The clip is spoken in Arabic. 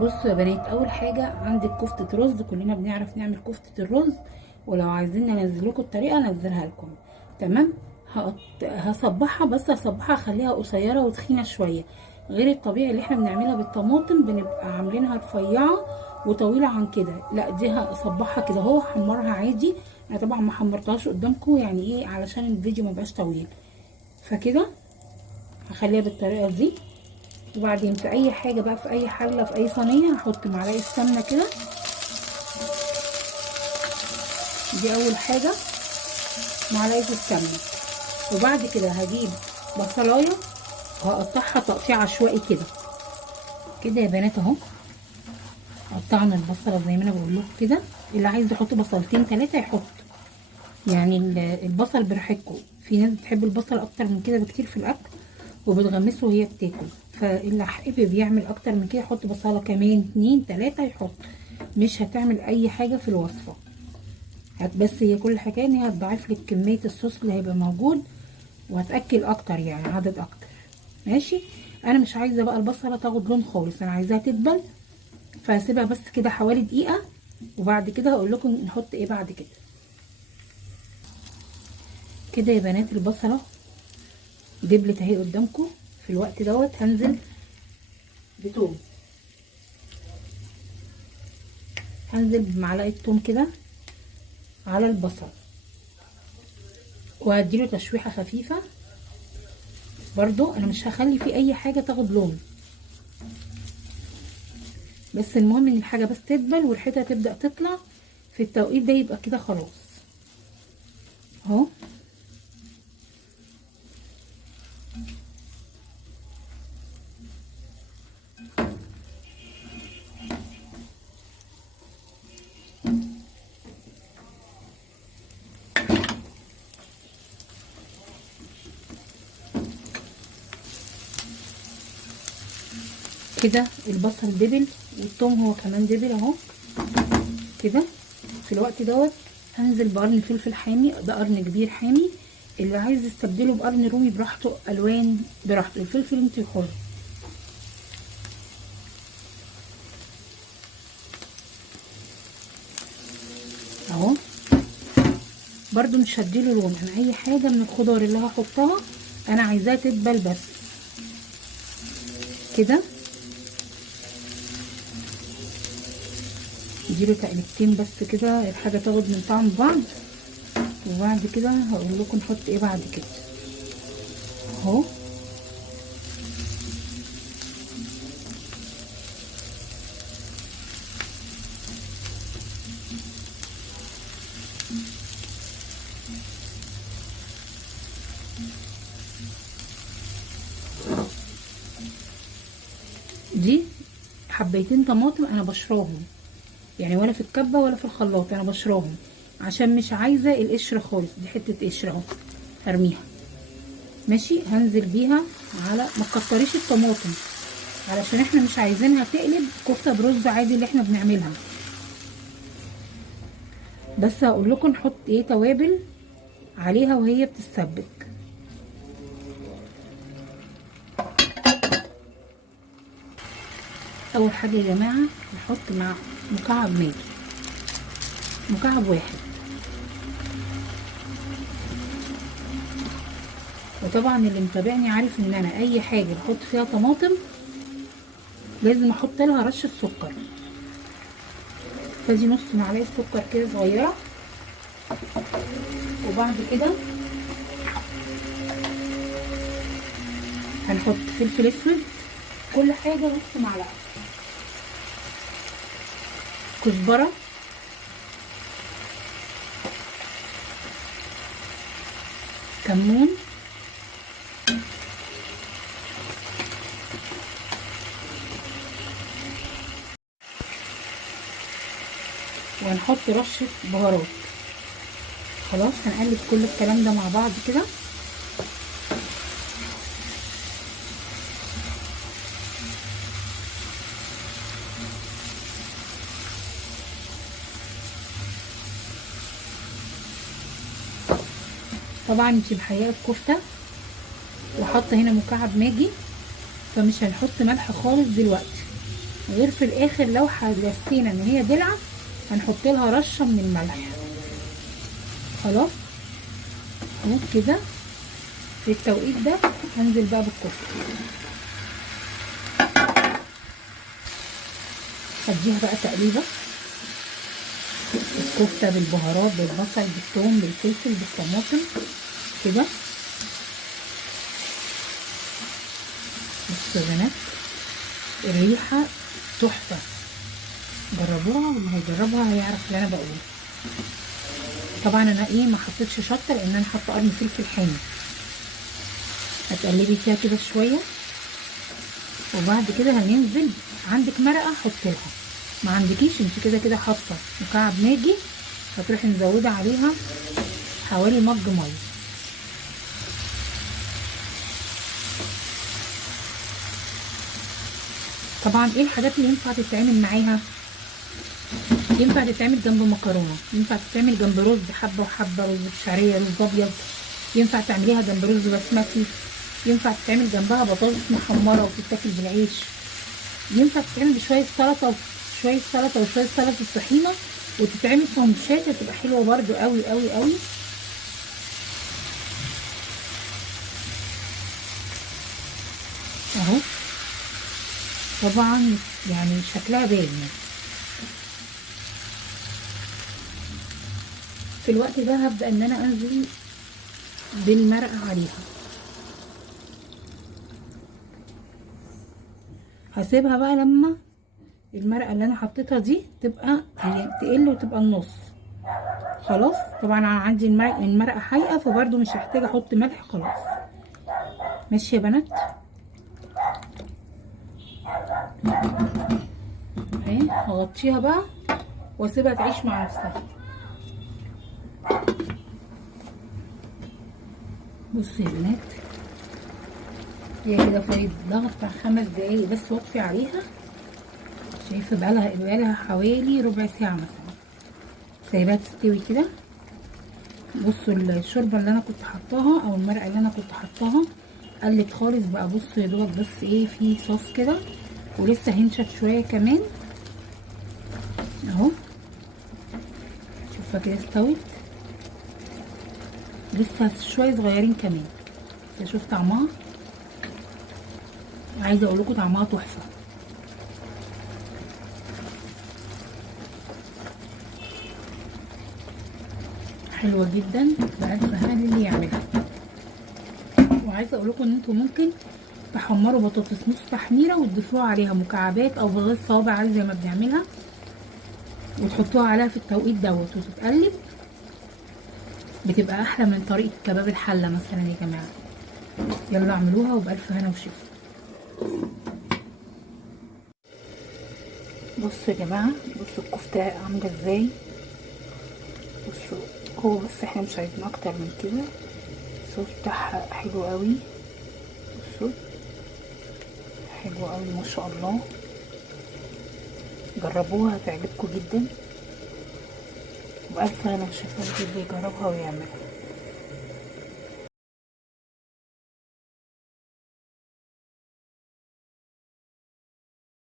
بصوا يا بنات، اول حاجه عندك كفته رز. كلنا بنعرف نعمل كفته الرز، ولو عايزين انزل لكم الطريقه انزلها لكم. تمام. هصبحها، بس هصبحها اخليها قصيره وتخينه شويه، غير الطبيعي اللي احنا بنعملها بالطماطم بنبقى عاملينها رفيعه وطويله عن كده. لا، دي هصبحها كده، هو حمرها عادي. انا طبعا ما حمرتهاش قدامكم، يعني ايه، علشان الفيديو ما يبقاش طويل. فكده هخليها بالطريقه دي. وبعدين في اي حاجه بقى، في اي حله، في اي صينيه، هحط معلقه سمنه كده. دي اول حاجه، معلقه السمنه. وبعد كده هجيب بصلايه وهقطعها تقطيع عشوائي كده. كده يا بنات اهو، قطعنا البصله زي ما انا بقول لكم كده. اللي عايز يحط بصلتين 3 يحط، يعني البصل براحتكم. في ناس بتحب البصل اكتر من كده بكتير في الاكل وبتغمسه وهي بتاكل، فاللي حابب يعمل اكتر من كده يحط بصله كمان 2 3 يحط. مش هتعمل اي حاجه في الوصفه، بس هي كل الحكايه ان هي هتضاعف لك كميه الصوص اللي هيبقى موجود، وهتاكل اكتر، يعني عدد اكتر. ماشي. انا مش عايزه بقى البصله تاخد لون خالص، انا عايزاها تدبل، فهسيبها بس كده حوالي دقيقه. وبعد كده هقول لكم نحط ايه بعد كده. كده يا بنات البصله دبلت اهي قدامكم. في الوقت دوت هنزل بتوم، هنزل بمعلقه توم كده على البصل، وهديله تشويحه خفيفه. برضو انا مش هخلي فيه اي حاجه تاخد لون، بس المهم ان الحاجه بس تدبل وريحتها تبدا تطلع. في التوقيت ده يبقى كده خلاص اهو. كده البصل دبل والثوم هو كمان دبل اهو. كده في الوقت دوت هنزل بقرن فلفل حامي، ده قرن كبير حامي. اللي عايز يستبدله بقرن رومي براحته، الوان براحته، الفلفل انت حر. اهو برضو مش هديله لون، انا اي حاجه من الخضار اللي هحطها انا عايزاها تدبل بس. كده اديله تقلبتين بس كده الحاجه تاخد من طعم بعض. وبعد كده هقول لكم نحط ايه بعد كده اهو. دي حبيتين طماطم انا بشراهم، يعني ولا في الكبه ولا في الخلاط، انا بشراهم عشان مش عايزه القشره خالص. دي حته قشره اهو، هرميها. ماشي. هنزل بيها على، ما تكتريش الطماطم علشان احنا مش عايزينها تقلب كفته برز عادي اللي احنا بنعملها. بس هقول لكم نحط ايه توابل عليها وهي بتتسبك. اول حاجه يا جماعه نحط مع مكعب ماجي، مكعب واحد. وطبعا اللي متابعني عارف ان انا اي حاجه بحط فيها طماطم لازم احط لها رشه سكر. فدي نص معلقه سكر كده صغيره. وبعد كده هنحط فلفل اسود، كل حاجه نص معلقه. كزبره، كمون، وهنحط رشه بهارات. خلاص هنقلب كل الكلام ده مع بعض كده. طبعا انت محيره الكفته وحاطه هنا مكعب ماجي، فمش هنحط ملح خالص دلوقتي. غير في الاخر لو حسينا ان هي دلعه هنحط لها رشه من الملح. خلاص اهو كده. في التوقيت ده هنزل بقى بالكفته، هديها بقى تقليبه. الكفته بالبهارات، بالبصل، بالثوم، بالفلفل، بالطماطم كده. بصوا يا بنات الريحه تحفه، جربوها واللي هيجربها هيعرف اللي انا بقوله. طبعا انا ما حطيتش شطه لان انا حاطه قرن فلفل حامي. هتقلبي فيها كده شويه وبعد كده هننزل. عندك مرقه حطيلها، ما عندكيش انت كده كده حاطه مكعب ماجي، هتروحي مزوده عليها حوالي مج ميه. طبعا ايه الحاجات اللي ينفع تتعمل معاها؟ ينفع تتعمل جنب مكرونه، ينفع تتعمل جنب رز حبه وحبه، رز بشعريه، رز ابيض، ينفع تعمليها جنب رز بسمتي، ينفع تتعمل جنبها بطاطس محمره وتتاكل بالعيش، ينفع تتعمل بشويه سلطه وشويه سلطه طحينه وتتعمل سندوتشات، هتبقى حلوه برده قوي قوي قوي. اهو طبعا يعني شكلها باين. في الوقت ده هبدأ ان انا انزل بالمرقة عليها، هسيبها بقى لما المرقة اللي انا حطيتها دي تبقى تقل وتبقى النص. خلاص طبعا انا عندي المرقة حايقة فبرضو مش هحتاج احط ملح. خلاص ماشي يا بنات. اهي هغطيها بقى واسيبها تعيش مع نفسها. بصوا يا بنات هي كده فايت ضغط بتاع 5 دقايق بس واطفي عليها. شايفه بقالها حوالي ربع ساعه مثلا سايباها تستوي كده. بصوا الشوربه اللي انا كنت حطاها او المرقه اللي انا كنت حطاها قلت خالص بقى. بصوا يا دوبك بس ايه في صوص كده ولسه هينشف شويه كمان اهو. شوفها كده استوت لسه شويه صغيرين كمان. شوف طعمها، عايزه اقول لكم طعمها تحفه. حلوه جدا بألف هنا اللي يعملها. وعايزه اقول لكم ان انتوا ممكن تحمروا بطاطس نص تحميره وتضيفوها عليها مكعبات او بغيظ صوابع عادي زي ما بنعملها وتحطوها عليها في التوقيت دوت وتتقلب، بتبقى احلى من طريقه كباب الحله مثلا يا جماعه. يلا اعملوها وبألف هنا وشفا. بصوا يا جماعه بصوا الكفته عامله ازاي. بصوا هو بس احنا مش عايزين اكتر من كده. الصوص بتاعها حلو قوي. بصوا حلو قوي ما شاء الله. جربوها هتعجبكم جدا وبألف هنا وشفا اللي يجربها ويعملها.